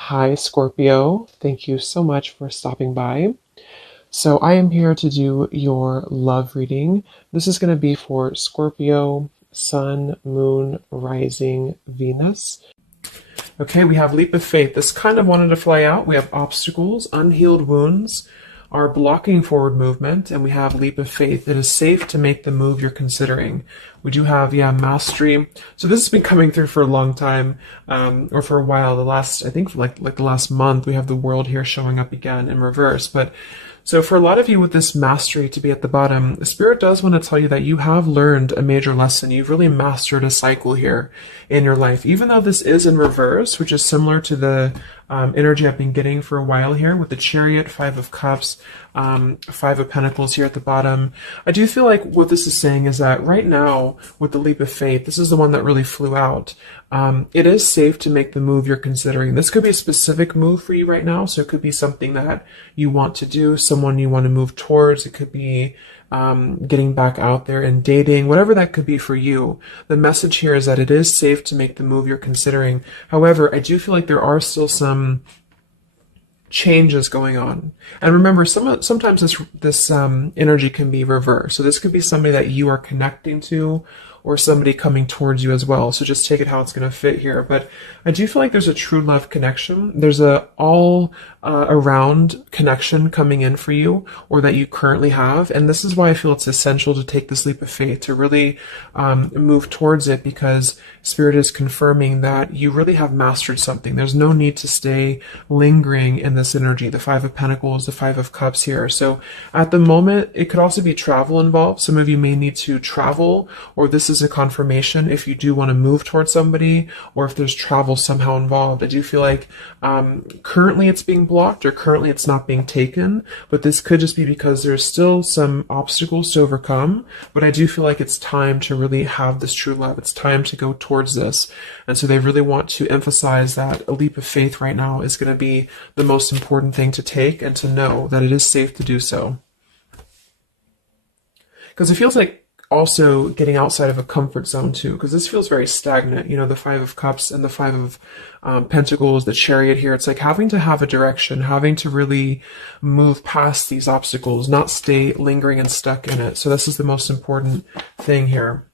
Hi, Scorpio. Thank you so much for stopping by. So, I am here to do your love reading. This is going to be for Scorpio, Sun, Moon, Rising, Venus. Okay, we have leap of faith. This kind of wanted to fly out. We have obstacles, unhealed wounds are blocking forward movement, and we have leap of faith. It is safe to make the move you're considering. We do have, mastery. So this has been coming through for a long time, or for a while. The last, I think, like the last month, we have the world here showing up again in reverse. But so for a lot of you with this mastery to be at the bottom, the Spirit does want to tell you that you have learned a major lesson. You've really mastered a cycle here in your life. Even though this is in reverse, which is similar to the energy I've been getting for a while here with the Chariot, Five of Cups, Five of Pentacles here at the bottom. I do feel like what this is saying is that right now with the leap of faith, this is the one that really flew out. It is safe to make the move you're considering. This could be a specific move for you right now. So it could be something that you want to do, someone you want to move towards. It could be getting back out there and dating, whatever that could be for you. The message here is that it is safe to make the move you're considering. However, I do feel like there are still some changes going on. And remember, sometimes this energy can be reversed. So this could be somebody that you are connecting to, or somebody coming towards you as well. So just take it how it's going to fit here. But I do feel like there's a true love connection. There's a all around connection coming in for you, or that you currently have. And this is why I feel it's essential to take this leap of faith, to really move towards it, because Spirit is confirming that you really have mastered something. There's no need to stay lingering in this energy. The Five of Pentacles, the Five of Cups here. So at the moment, it could also be travel involved. Some of you may need to travel, or this is a confirmation if you do want to move towards somebody, or if there's travel somehow involved. I do feel like currently it's being blocked, or currently it's not being taken, but this could just be because there's still some obstacles to overcome. But I do feel like it's time to really have this true love. It's time to go towards this. And so they really want to emphasize that a leap of faith right now is going to be the most important thing to take, and to know that it is safe to do so. Because it feels like also getting outside of a comfort zone too, because this feels very stagnant. The Five of Cups and the Five of Pentacles, the Chariot here. It's like having to have a direction, having to really move past these obstacles, not stay lingering and stuck in it. So this is the most important thing here.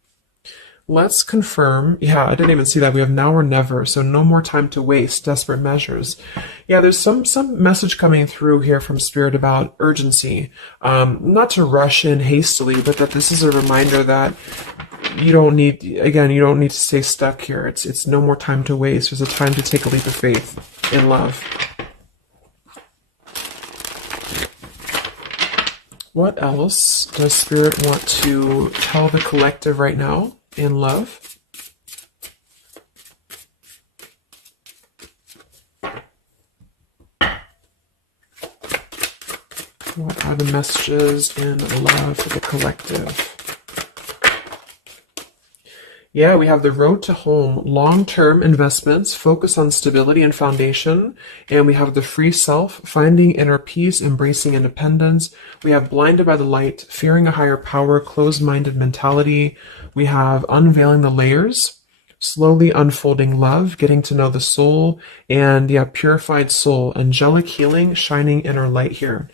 Let's confirm. Yeah, I didn't even see that. We have now or never. So no more time to waste. Desperate measures. Yeah, there's some message coming through here from Spirit about urgency. Not to rush in hastily, but that this is a reminder that you don't need to stay stuck here. It's no more time to waste. There's a time to take a leap of faith in love. What else does Spirit want to tell the collective right now in love? What are the messages in love for the collective? Yeah, we have the road to home, long-term investments, focus on stability and foundation. And we have the free self, finding inner peace, embracing independence. We have blinded by the light, fearing a higher power, closed-minded mentality. We have unveiling the layers, slowly unfolding love, getting to know the soul, and purified soul, angelic healing, shining inner light here.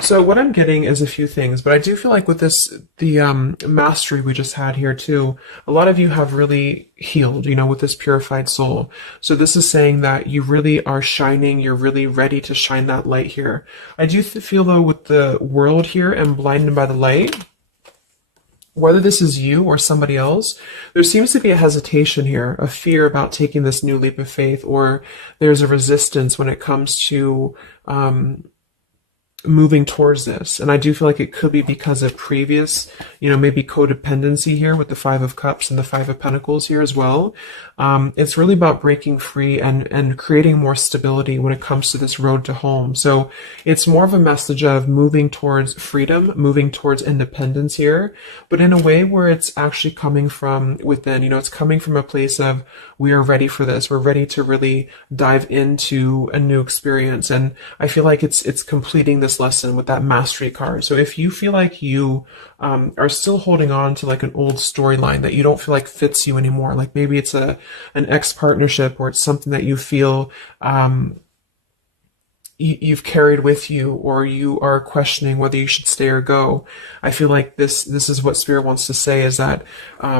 So what I'm getting is a few things, but I do feel like with this, the mastery we just had here too, a lot of you have really healed, with this purified soul. So this is saying that you really are shining, you're really ready to shine that light here. I do feel though with the world here and blinded by the light, whether this is you or somebody else, there seems to be a hesitation here, a fear about taking this new leap of faith, or there's a resistance when it comes to moving towards this. And I do feel like it could be because of previous, maybe codependency here with the Five of Cups and the Five of Pentacles here as well. It's really about breaking free and creating more stability when it comes to this road to home. So it's more of a message of moving towards freedom, moving towards independence here, but in a way where it's actually coming from within. It's coming from a place of, we are ready for this. We're ready to really dive into a new experience. And I feel like it's completing this lesson with that mastery card. So if you feel like you are still holding on to like an old storyline that you don't feel like fits you anymore, like maybe it's an ex partnership, or it's something that you feel you've carried with you, or you are questioning whether you should stay or go. I feel like this is what Spirit wants to say, is that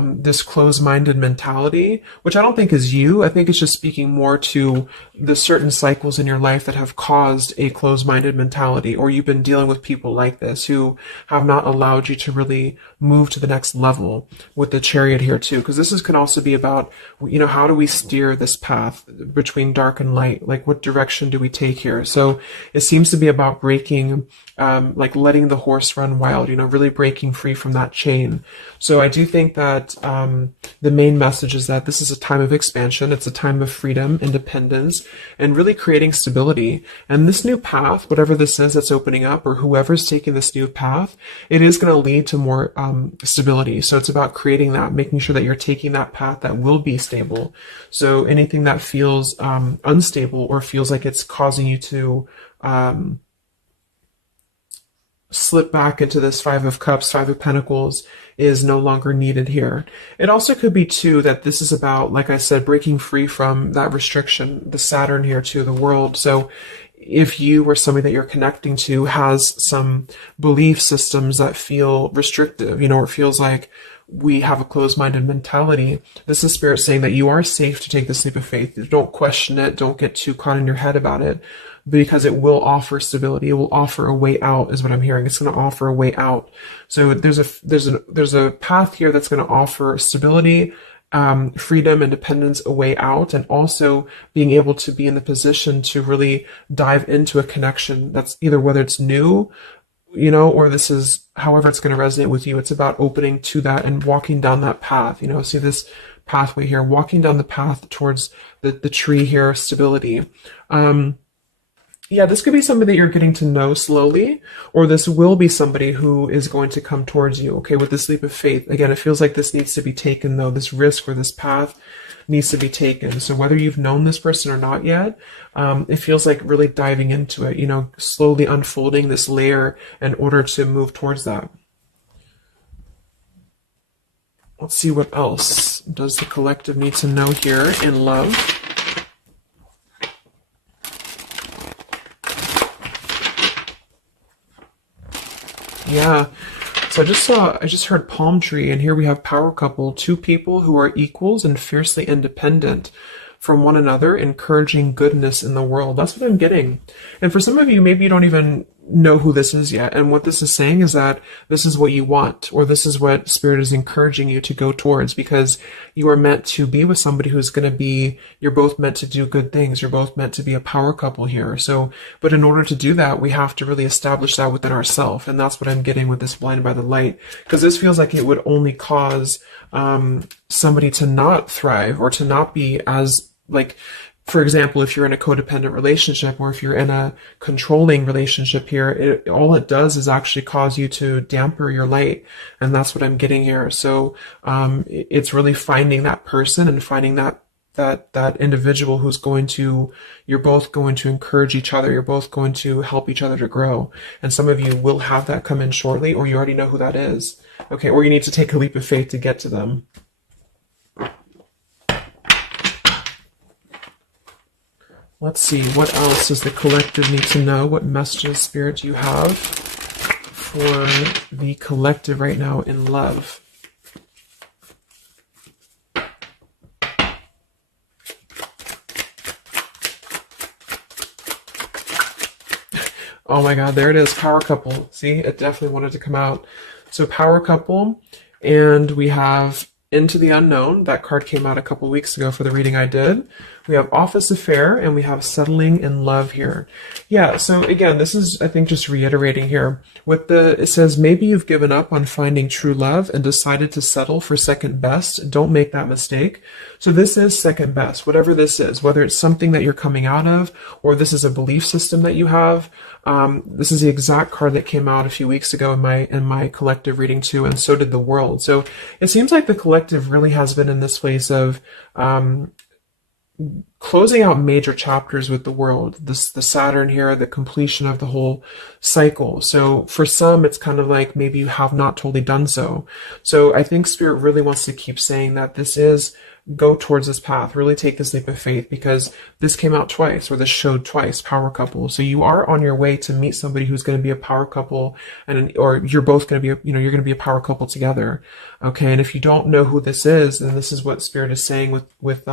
this closed-minded mentality, which I don't think is you. I think it's just speaking more to the certain cycles in your life that have caused a closed-minded mentality, or you've been dealing with people like this who have not allowed you to really move to the next level, with the Chariot here too, because can also be about, how do we steer this path between dark and light? Like, what direction do we take here? So it seems to be about breaking, like letting the horse run wild, really breaking free from that chain. So I do think that the main message is that this is a time of expansion. It's a time of freedom, independence, and really creating stability. And this new path, whatever this is that's opening up, or whoever's taking this new path, it is going to lead to more stability. So it's about creating that, making sure that you're taking that path that will be stable. So anything that feels unstable, or feels like it's causing you to slip back into this Five of Cups, Five of Pentacles, is no longer needed here. It also could be too that this is about, like I said, breaking free from that restriction, the Saturn here too, the world. So if you or somebody that you're connecting to has some belief systems that feel restrictive, or it feels like we have a closed-minded mentality, this is Spirit saying that you are safe to take this leap of faith. Don't question it. Don't get too caught in your head about it, because it will offer stability. It will offer a way out, is what I'm hearing. It's going to offer a way out. So there's a path here that's going to offer stability, freedom, independence, a way out, and also being able to be in the position to really dive into a connection that's either, whether it's new, or this is however it's going to resonate with you. It's about opening to that and walking down that path. See this pathway here, walking down the path towards the tree here, stability. Yeah, this could be somebody that you're getting to know slowly, or this will be somebody who is going to come towards you, okay, with this leap of faith. Again, it feels like this needs to be taken, though. This risk or this path needs to be taken. So whether you've known this person or not yet, it feels like really diving into it, slowly unfolding this layer in order to move towards that. Let's see what else does the collective need to know here in love. Yeah, so I just heard palm tree, and here we have power couple, two people who are equals and fiercely independent from one another, encouraging goodness in the world. That's what I'm getting. And for some of you, maybe you don't even know who this is yet. And what this is saying is that this is what you want, or this is what Spirit is encouraging you to go towards, because you are meant to be with somebody who's going to be, you're both meant to do good things. You're both meant to be a power couple here. So, but in order to do that, we have to really establish that within ourselves. And that's what I'm getting with this Blinded by the Light, because this feels like it would only cause somebody to not thrive, or to not be as, like, for example, if you're in a codependent relationship, or if you're in a controlling relationship here, all it does is actually cause you to damper your light. And that's what I'm getting here. So it's really finding that person and finding that individual who's you're both going to encourage each other. You're both going to help each other to grow. And some of you will have that come in shortly, or you already know who that is. Okay, or you need to take a leap of faith to get to them. Let's see, what else does the collective need to know? What messages, Spirit, do you have for the collective right now in love? Oh my God, there it is, power couple. See, it definitely wanted to come out. So power couple, and we have Into the Unknown. That card came out a couple weeks ago for the reading I did. We have Office Affair, and we have Settling in Love here. Yeah, so again, this is, I think, just reiterating here. It says, maybe you've given up on finding true love and decided to settle for second best. Don't make that mistake. So this is second best, whatever this is, whether it's something that you're coming out of, or this is a belief system that you have. This is the exact card that came out a few weeks ago in my collective reading too, and so did the world. So it seems like the collective really has been in this place of closing out major chapters with the world, the Saturn here, the completion of the whole cycle. So for some, it's kind of like maybe you have not totally done so. So I think Spirit really wants to keep saying that this is go towards this path. Really take this leap of faith, because this came out twice, or this showed twice, power couple. So you are on your way to meet somebody who's going to be a power couple, or you're both going to be, you're going to be a power couple together. Okay. And if you don't know who this is, then this is what Spirit is saying with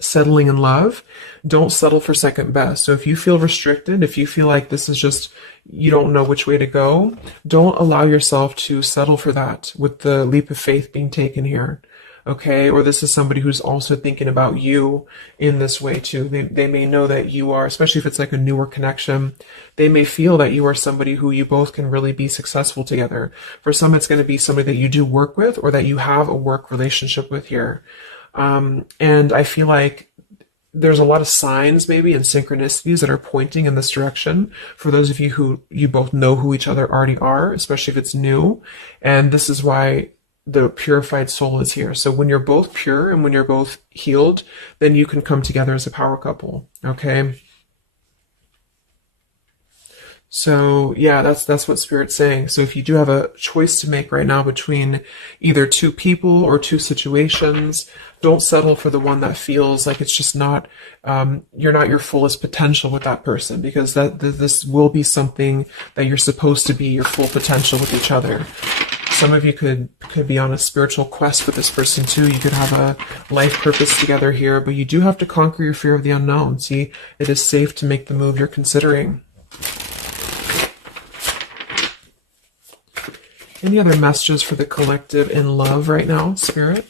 settling in love. Don't settle for second best. So if you feel restricted, if you feel like this is just, you don't know which way to go, don't allow yourself to settle for that with the leap of faith being taken here. Okay. Or this is somebody who's also thinking about you in this way too. They may know that you are, especially if it's like a newer connection, they may feel that you are somebody who you both can really be successful together. For some, it's going to be somebody that you do work with, or that you have a work relationship with here. And I feel like there's a lot of signs maybe and synchronicities that are pointing in this direction for those of you who you both know who each other already are, especially if it's new. And this is why the purified soul is here. So when you're both pure and when you're both healed, then you can come together as a power couple. Okay. So yeah, that's what Spirit's saying. So if you do have a choice to make right now between either two people or two situations, don't settle for the one that feels like it's just not, you're not your fullest potential with that person, because this will be something that you're supposed to be your full potential with each other. Some of you could be on a spiritual quest with this person too. You could have a life purpose together here, but you do have to conquer your fear of the unknown. See, it is safe to make the move you're considering. Any other messages for the collective in love right now, Spirit?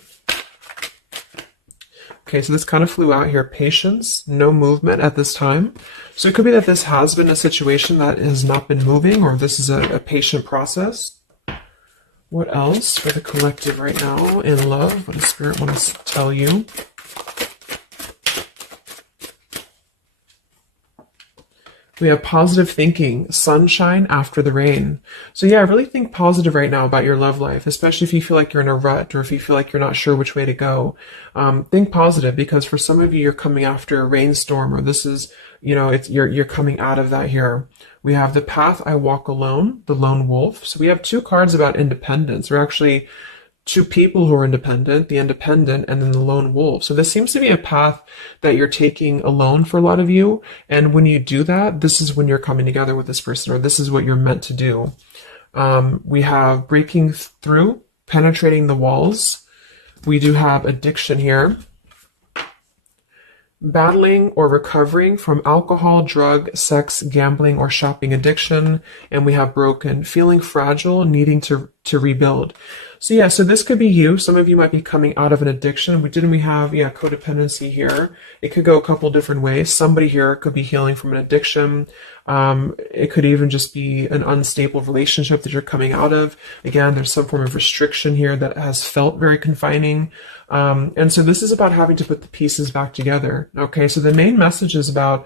Okay, so this kind of flew out here. Patience, no movement at this time. So it could be that this has been a situation that has not been moving, or this is a patient process. What else for the collective right now in love? What does Spirit want to tell you? We have positive thinking, sunshine after the rain. So yeah, really think positive right now about your love life, especially if you feel like you're in a rut, or if you feel like you're not sure which way to go. Think positive, because for some of you, you're coming after a rainstorm, or this is, you're coming out of that here. We have the path I walk alone, the lone wolf. So we have two cards about independence. We're actually two people who are independent, the independent, and then the lone wolf. So this seems to be a path that you're taking alone for a lot of you. And when you do that, this is when you're coming together with this person, or this is what you're meant to do. We have breaking through, penetrating the walls. We do have addiction here. Battling or recovering from alcohol, drug, sex, gambling, or shopping addiction. And we have broken, feeling fragile, needing to rebuild. So yeah, so this could be you. Some of you might be coming out of an addiction. We have, codependency here. It could go a couple different ways. Somebody here could be healing from an addiction. It could even just be an unstable relationship that you're coming out of. Again, there's some form of restriction here that has felt very confining. And so this is about having to put the pieces back together. Okay, so the main message is about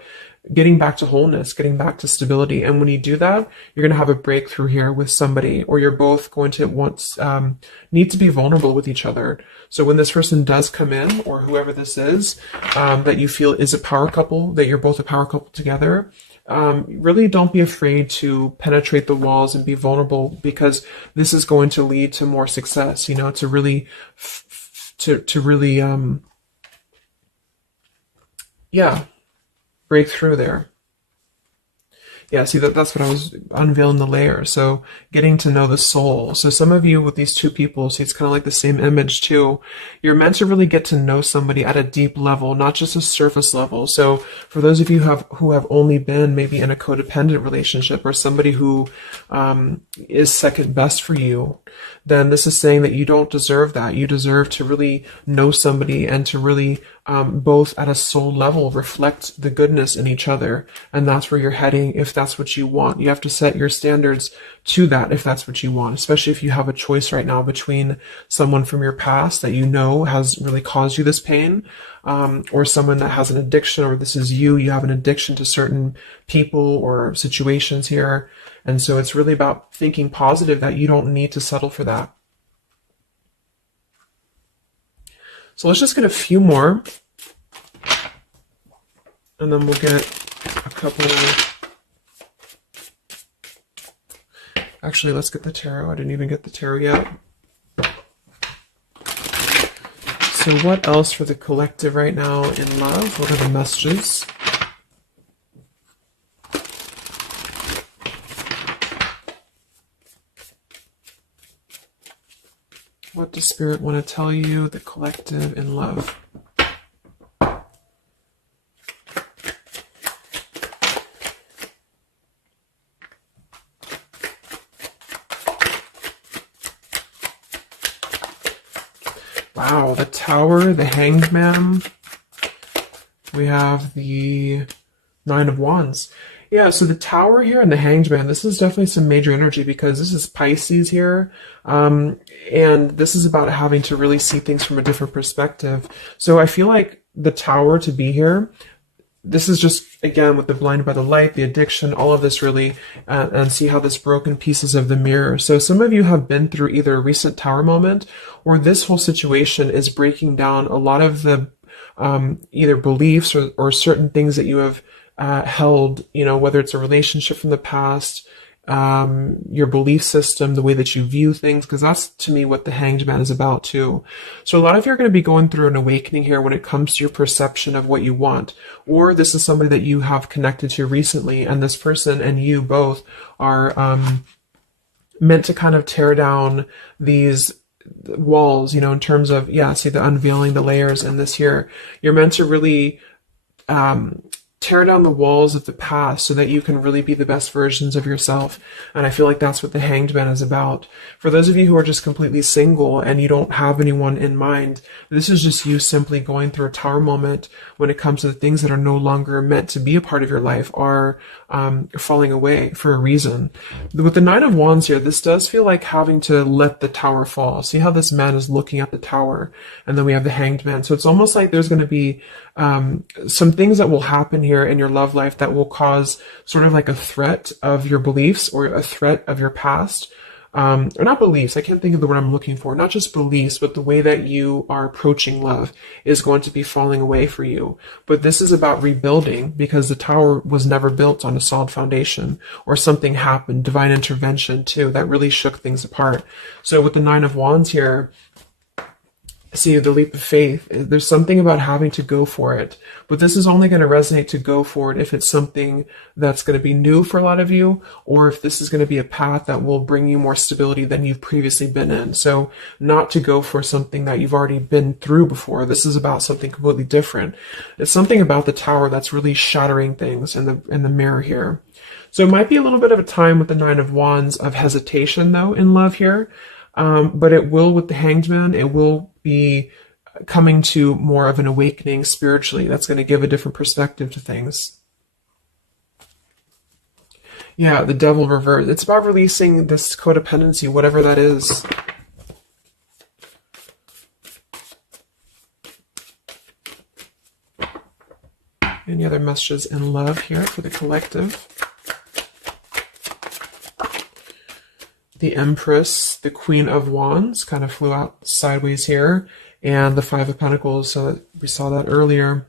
getting back to wholeness, getting back to stability. And when you do that, you're going to have a breakthrough here with somebody, or you're both going to need to be vulnerable with each other. So when this person does come in, or whoever this is, that you feel is a power couple, that you're both a power couple together, really don't be afraid to penetrate the walls and be vulnerable, because this is going to lead to more success, to really, break through there. Yeah, see, that's what I was unveiling, the layer. So getting to know the soul. So some of you with these two people, see, it's kind of like the same image too. You're meant to really get to know somebody at a deep level, not just a surface level. So for those of you who have only been maybe in a codependent relationship, or somebody who is second best for you, then this is saying that you don't deserve that. You deserve to really know somebody, and to really both at a soul level reflect the goodness in each other. And that's where you're heading if that's what you want. You have to set your standards to that if that's what you want, especially if you have a choice right now between someone from your past that has really caused you this pain, or someone that has an addiction, or this is you have an addiction to certain people or situations here. And so it's really about thinking positive, that you don't need to settle for that. So let's just get a few more, and then we'll get a couple. Actually, let's get the tarot. I didn't even get the tarot yet. So what else for the collective right now in love? What are the messages? What does Spirit want to tell you, the collective in love? Wow, the Tower, the Hanged Man. We have the Nine of Wands. Yeah, so the Tower here and the Hanged Man, this is definitely some major energy because this is Pisces here. And this is about having to really see things from a different perspective. So I feel like the Tower to be here, this is just, again, with the blinded by the light, the addiction, all of this really, and see how this broken pieces of the mirror. So some of you have been through either a recent Tower moment or this whole situation is breaking down a lot of the either beliefs or certain things that you have held, you know, whether it's a relationship from the past, your belief system, the way that you view things, because that's to me what the Hanged Man is about too. So a lot of you are going to be going through an awakening here when it comes to your perception of what you want, or this is somebody that you have connected to recently, and this person and you both are meant to kind of tear down these walls, you know, in terms of, yeah, see the unveiling the layers in this here. You're meant to really tear down the walls of the past so that you can really be the best versions of yourself. And I feel like that's what the Hanged Man is about. For those of you who are just completely single and you don't have anyone in mind, this is just you simply going through a Tower moment when it comes to the things that are no longer meant to be a part of your life are falling away for a reason. With the Nine of Wands here, this does feel like having to let the Tower fall. See how this man is looking at the Tower, and then we have the Hanged Man. So it's almost like there's going to be some things that will happen here in your love life that will cause sort of like a threat of your beliefs or a threat of your past. Or not beliefs, I can't think of the word I'm looking for, not just beliefs, but the way that you are approaching love is going to be falling away for you. But this is about rebuilding because the Tower was never built on a solid foundation, or something happened, divine intervention too, that really shook things apart. So with the Nine of Wands here, see the leap of faith, there's something about having to go for it, but this is only going to resonate to go for it if it's something that's going to be new for a lot of you, or if this is going to be a path that will bring you more stability than you've previously been in. So not to go for something that you've already been through before. This is about something completely different. It's something about the Tower that's really shattering things in the mirror here. So it might be a little bit of a time with the Nine of Wands of hesitation though in love here. But it will, with the Hanged Man, it will be coming to more of an awakening spiritually. That's going to give a different perspective to things. Yeah, the Devil reversed. It's about releasing this codependency, whatever that is. Any other messages in love here for the collective? The Empress, the Queen of Wands, kind of flew out sideways here, and the Five of Pentacles, so we saw that earlier.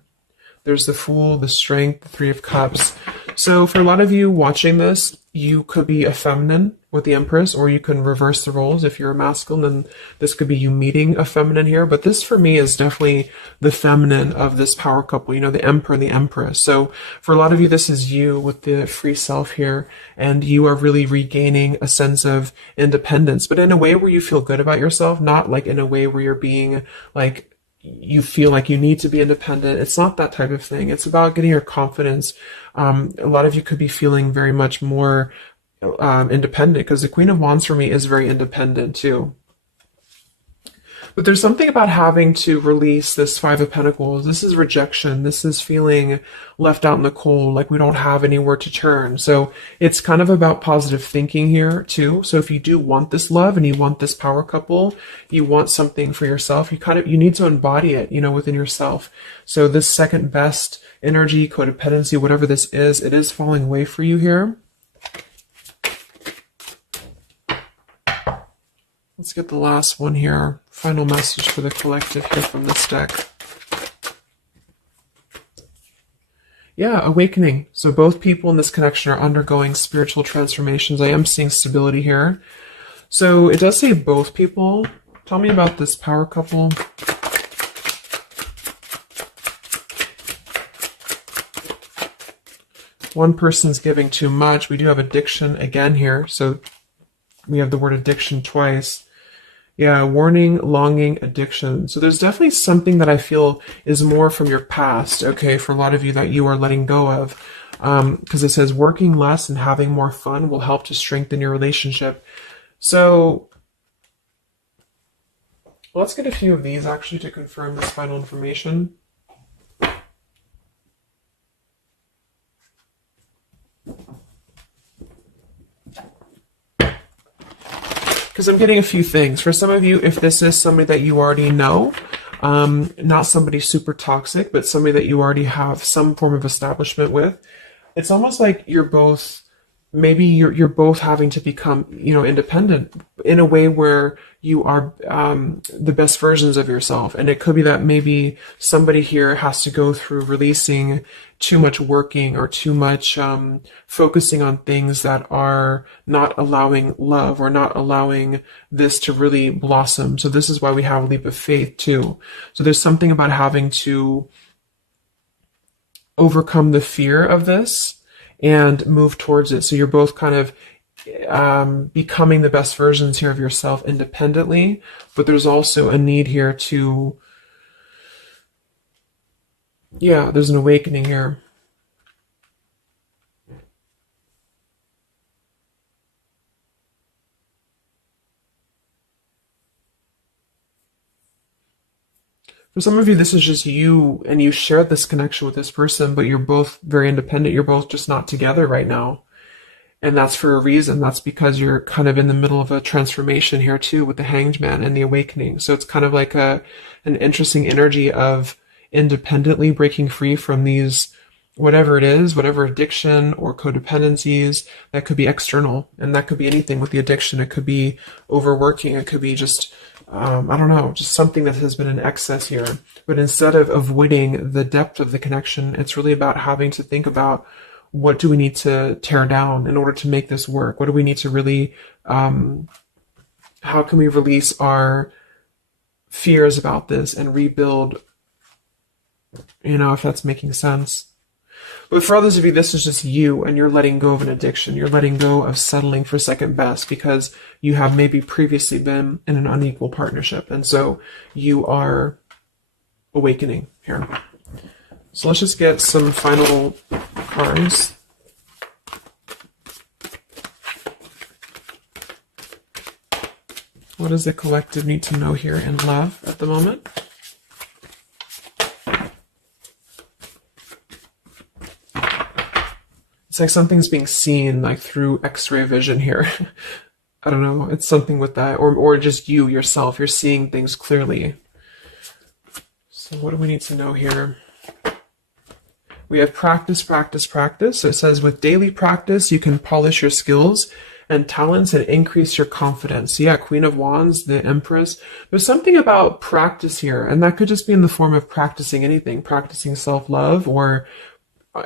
There's the Fool, the Strength, the Three of Cups. So for a lot of you watching this, you could be a feminine with the Empress, or you can reverse the roles. If you're a masculine, then this could be you meeting a feminine here. But this for me is definitely the feminine of this power couple, you know, the Emperor and the Empress. So for a lot of you, this is you with the free self here, and you are really regaining a sense of independence, but in a way where you feel good about yourself, not like in a way where you're being like, you feel like you need to be independent. It's not that type of thing. It's about getting your confidence. A lot of you could be feeling very much more independent, because the Queen of Wands for me is very independent too. But there's something about having to release this Five of Pentacles. This is rejection. This is feeling left out in the cold, like we don't have anywhere to turn. So it's kind of about positive thinking here too. So if you do want this love and you want this power couple, you want something for yourself, you need to embody it, you know, within yourself. So this second best energy, codependency, whatever this is, it is falling away for you here. Let's get the last one here. Final message for the collective here from this deck. Yeah, awakening. So both people in this connection are undergoing spiritual transformations. I am seeing stability here. So it does say both people. Tell me about this power couple. one person's giving too much. We do have addiction again here. So we have the word addiction twice. Yeah, warning, longing, addiction. So there's definitely something that I feel is more from your past, okay, for a lot of you that you are letting go of. Because it says working less and having more fun will help to strengthen your relationship. So let's get a few of these actually to confirm this final information. Because I'm getting a few things. For some of you, if this is somebody that you already know, not somebody super toxic, but somebody that you already have some form of establishment with, it's almost like you're both, maybe you're both having to become, independent in a way where you are the best versions of yourself. And it could be that maybe somebody here has to go through releasing too much working or too much focusing on things that are not allowing love or not allowing this to really blossom. So this is why we have a leap of faith too. So there's something about having to overcome the fear of this and move towards it. So you're both kind of becoming the best versions here of yourself independently, but there's also a need here to, there's an awakening here. For some of you, this is just you, and you share this connection with this person, but you're both very independent. You're both just not together right now. And that's for a reason. That's because you're kind of in the middle of a transformation here too with the Hanged Man and the awakening. So it's kind of like an interesting energy of independently breaking free from these, whatever it is, whatever addiction or codependencies that could be external. And that could be anything with the addiction. It could be overworking. It could be just I don't know, just something that has been in excess here. But instead of avoiding the depth of the connection, it's really about having to think about what do we need to tear down in order to make this work? What do we need to really, how can we release our fears about this and rebuild, if that's making sense. But for others of you, this is just you, and you're letting go of an addiction. You're letting go of settling for second best because you have maybe previously been in an unequal partnership. And so you are awakening here. So let's just get some final cards. What does the collective need to know here in love at the moment? It's like something's being seen like through X-ray vision here. I don't know. It's something with that. Or just you yourself. You're seeing things clearly. So what do we need to know here? We have practice, practice, practice. So it says with daily practice, you can polish your skills and talents and increase your confidence. Yeah, Queen of Wands, the Empress. There's something about practice here. And that could just be in the form of practicing anything. Practicing self-love or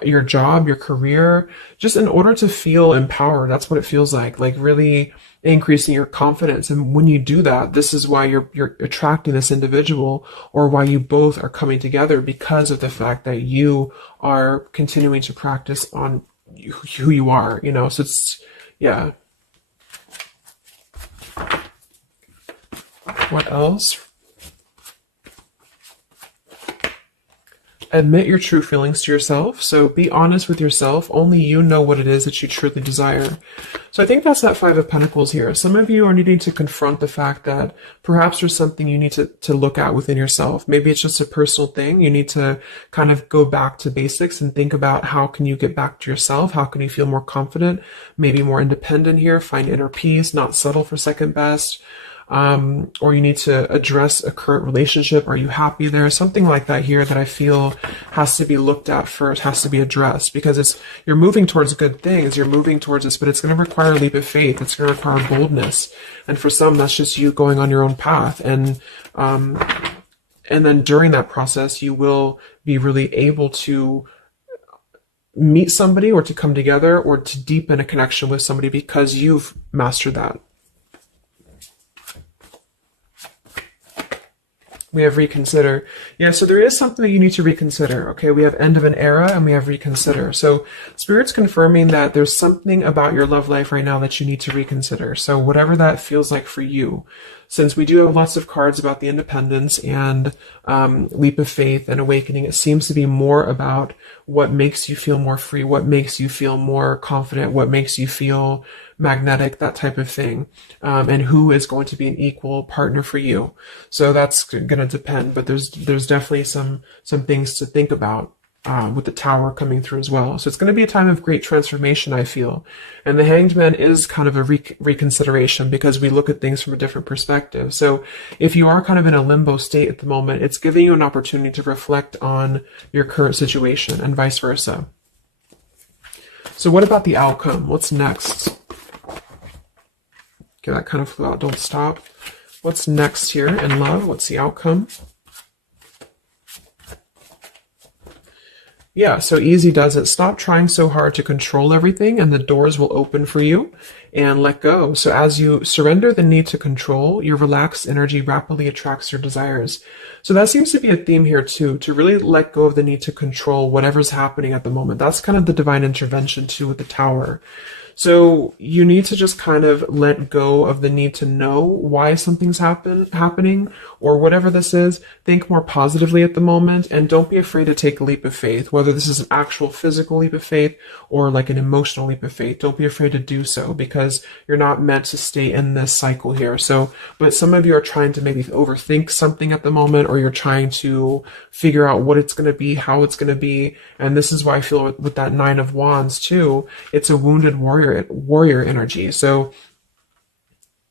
your job, your career, just in order to feel empowered. That's what it feels like really increasing your confidence. And when you do that, this is why you're attracting this individual, or why you both are coming together, because of the fact that you are continuing to practice on who you are, so it's, yeah. What else? Admit your true feelings to yourself. So be honest with yourself. Only you know what it is that you truly desire. So I think that's that Five of Pentacles here. Some of you are needing to confront the fact that perhaps there's something you need to look at within yourself. Maybe it's just a personal thing. You need to kind of go back to basics and think about how can you get back to yourself? How can you feel more confident, maybe more independent here, find inner peace, not settle for second best. Or you need to address a current relationship. Are you happy there? Something like that here that I feel has to be looked at first, has to be addressed, because you're moving towards good things. You're moving towards this, but it's going to require a leap of faith. It's going to require boldness. And for some, that's just you going on your own path. And then during that process, you will be really able to meet somebody or to come together or to deepen a connection with somebody because you've mastered that. We have reconsider. Yeah, so there is something that you need to reconsider. Okay, we have end of an era and we have reconsider. So Spirit's confirming that there's something about your love life right now that you need to reconsider. So whatever that feels like for you. Since we do have lots of cards about the independence and leap of faith and awakening, it seems to be more about what makes you feel more free, what makes you feel more confident, what makes you feel magnetic, that type of thing, and who is going to be an equal partner for you. So that's going to depend, but there's definitely some things to think about with the Tower coming through as well. So it's going to be a time of great transformation, I feel. And the Hanged Man is kind of a reconsideration because we look at things from a different perspective. So if you are kind of in a limbo state at the moment, it's giving you an opportunity to reflect on your current situation and vice versa. So what about the outcome? What's next? Okay, that kind of flew out. Don't stop. What's next here in love? What's the outcome? Yeah, so easy does it. Stop trying so hard to control everything and the doors will open for you, and let go. So as you surrender the need to control, your relaxed energy rapidly attracts your desires. So that seems to be a theme here too, to really let go of the need to control whatever's happening at the moment. That's kind of the divine intervention too with the Tower. So you need to just kind of let go of the need to know why something's happening or whatever this is. Think more positively at the moment and don't be afraid to take a leap of faith, whether this is an actual physical leap of faith or like an emotional leap of faith. Don't be afraid to do so because you're not meant to stay in this cycle here. So, but some of you are trying to maybe overthink something at the moment, or you're trying to figure out what it's going to be, how it's going to be. And this is why I feel with that Nine of Wands too, it's a wounded warrior energy. So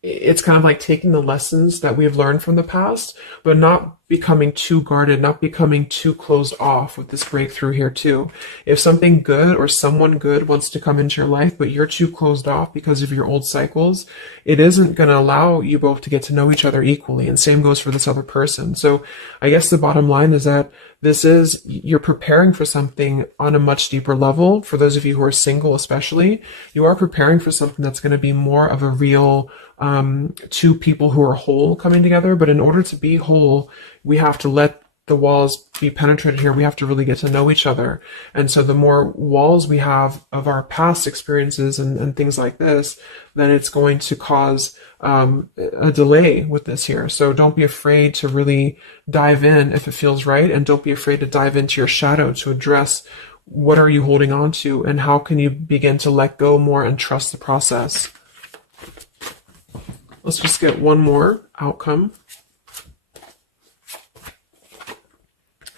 it's kind of like taking the lessons that we've learned from the past, but not becoming too guarded, not becoming too closed off with this breakthrough here too. If something good or someone good wants to come into your life, but you're too closed off because of your old cycles, it isn't going to allow you both to get to know each other equally. And same goes for this other person. So I guess the bottom line is that you're preparing for something on a much deeper level. For those of you who are single, especially, you are preparing for something that's going to be more of a real two people who are whole coming together. But in order to be whole, we have to let the walls be penetrated here. We have to really get to know each other. And so the more walls we have of our past experiences and things like this, then it's going to cause a delay with this here. So don't be afraid to really dive in if it feels right. And don't be afraid to dive into your shadow to address what are you holding on to and how can you begin to let go more and trust the process. Let's just get one more outcome.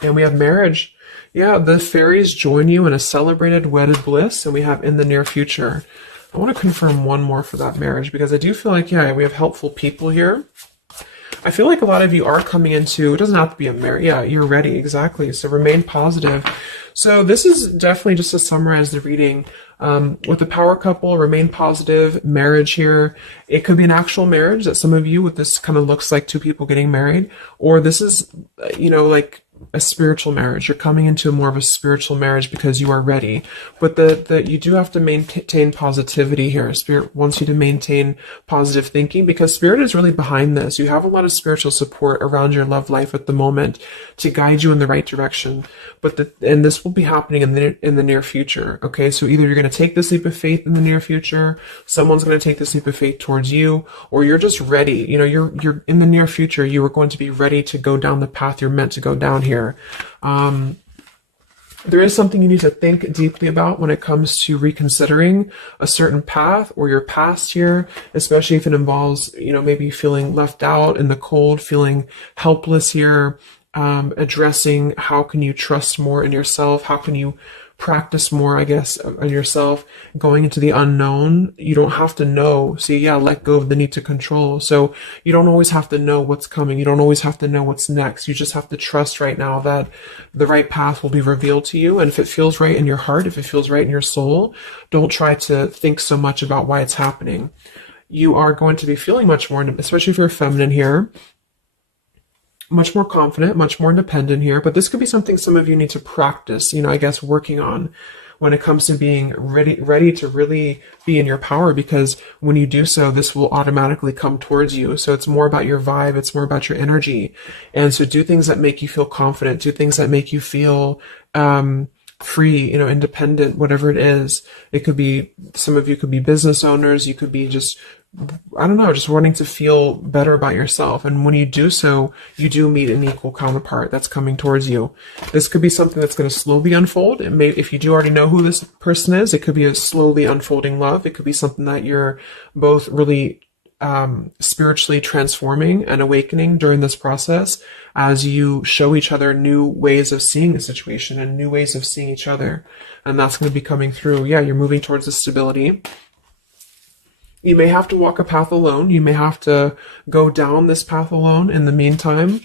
And we have marriage. Yeah, the fairies join you in a celebrated wedded bliss, and we have in the near future. I want to confirm one more for that marriage because I do feel like, yeah, we have helpful people here. I feel like a lot of you are coming into, it doesn't have to be a marriage. Yeah, you're ready. Exactly. So remain positive. So this is definitely just to summarize the reading. With the power couple, remain positive, marriage here. It could be an actual marriage that some of you with this kind of looks like two people getting married, or this is, like a spiritual marriage. You're coming into more of a spiritual marriage because you are ready. But you do have to maintain positivity here. Spirit wants you to maintain positive thinking because Spirit is really behind this. You have a lot of spiritual support around your love life at the moment to guide you in the right direction. And this will be happening in the near future. Okay, so either you're going to take this leap of faith in the near future, someone's going to take this leap of faith towards you, or you're just ready. You're in the near future. You are going to be ready to go down the path you're meant to go down here. There is something you need to think deeply about when it comes to reconsidering a certain path or your past here, especially if it involves, maybe feeling left out in the cold, feeling helpless here, addressing how can you trust more in yourself, how can you practice more, I guess, on yourself, going into the unknown. You don't have to know. See, yeah, let go of the need to control. So you don't always have to know what's coming. You don't always have to know what's next. You just have to trust right now that the right path will be revealed to you. And if it feels right in your heart, if it feels right in your soul, don't try to think so much about why it's happening. You are going to be feeling much more, especially if you're feminine here, much more confident, much more independent here, but this could be something some of you need to practice, I guess, working on. when it comes to being ready to really be in your power, because when you do so, this will automatically come towards you. So it's more about your vibe, it's more about your energy. And so do things that make you feel confident, do things that make you feel free, independent, whatever it is. It could be, some of you could be business owners, you could be just, I don't know, just wanting to feel better about yourself. And when you do so, you do meet an equal counterpart that's coming towards you. This could be something that's going to slowly unfold. It may, if you do already know who this person is, it could be a slowly unfolding love. It could be something that you're both really spiritually transforming and awakening during this process, as you show each other new ways of seeing the situation and new ways of seeing each other. And that's going to be coming through. Yeah, you're moving towards the stability. You may have to walk a path alone. You may have to go down this path alone in the meantime,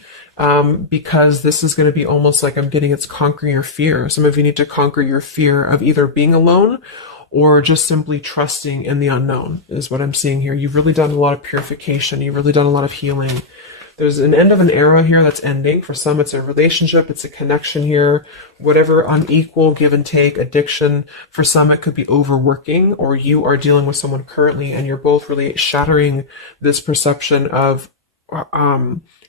because this is going to be almost like, I'm getting, it's conquering your fear. Some of you need to conquer your fear of either being alone or just simply trusting in the unknown, is what I'm seeing here. You've really done a lot of purification. You've really done a lot of healing. There's an end of an era here that's ending. For some, it's a relationship, it's a connection here, whatever, unequal give and take, addiction. For some, it could be overworking, or you are dealing with someone currently and you're both really shattering this perception of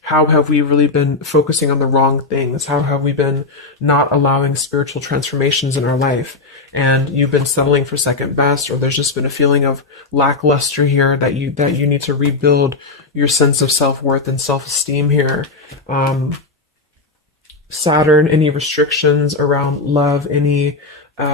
how have we really been focusing on the wrong things? How have we been not allowing spiritual transformations in our life? And you've been settling for second best, or there's just been a feeling of lackluster here that you need to rebuild your sense of self-worth and self-esteem here. Saturn, any restrictions around love, any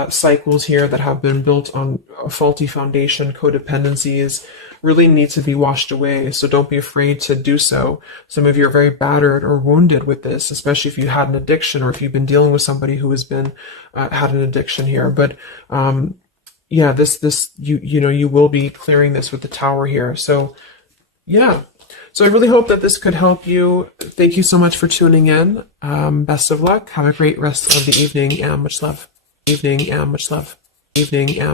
cycles here that have been built on a faulty foundation, codependencies, really need to be washed away. So don't be afraid to do so. Some of you are very battered or wounded with this, especially if you had an addiction, or if you've been dealing with somebody who has been had an addiction here. But yeah, you will be clearing this with the Tower here. So yeah. So I really hope that this could help you. Thank you so much for tuning in. Best of luck. Have a great rest of the evening, and much love. Evening, and much love. Evening, and